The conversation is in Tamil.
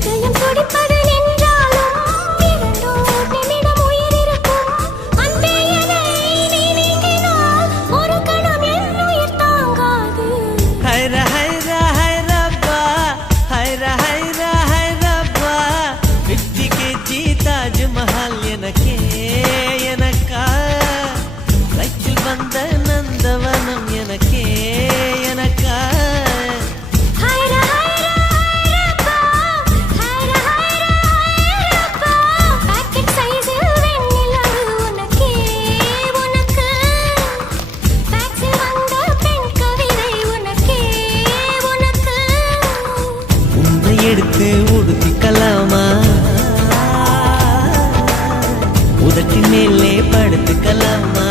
இதயம் துடிப்பது நின்றாலும் இரண்டோர் நிமிடம் உயிர் இருக்கும். அன்பே என்னை நீ நீங்கினால் ஒரு கணம் என் உயிர் தாங்காது. ஹைரா ஹைரா ஹைரப்பா ஹைரா ஹைரா ஹைரப்பா 50 kg தாஜ்மஹால் எனக்கே எனக்கா வயிற்றில் வந்த நந்தவனம் எனக்கே எனக்கா ஹைரா ஹைரா ஹைரப்பா ஹைரா ஹைரா ஹைரப்பா பாக்கெட் சைஸில் வெண்ணிலா உனக்கே உனக்கு டாக்ஸில் வந்த பெண் கவிதை உனக்கே உனக்கு உன்னை எடுத்து உடுத்திக்கலாமா உதட்டின் மேலே படுத்துக்கலாமா